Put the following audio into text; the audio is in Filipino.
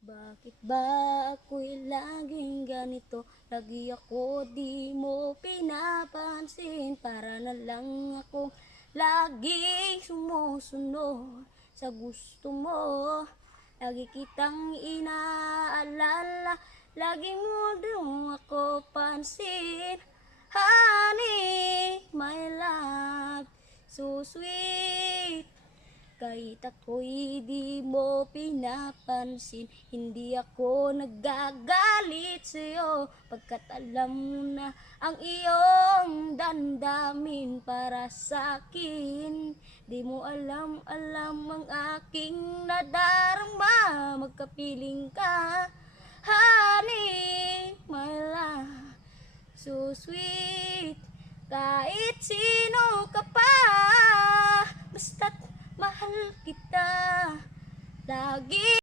Bakit ba ako'y laging ganito? Lagi ako di mo pinapansin. Para na lang ako laging sumusunod sa gusto mo. Lagi kitang inaalala, lagi mo dong ako pansin. Honey, my love, so sweet. Kahit ako'y di mo pinapansin, hindi ako nagagalit sa'yo, pagkat alam mo na ang iyong damdamin para sa'kin. Di mo alam ang aking nadarama, magkapiling ka. Honey, my love, so sweet. Kahit sino ka pa, basta't mahal kita lagi.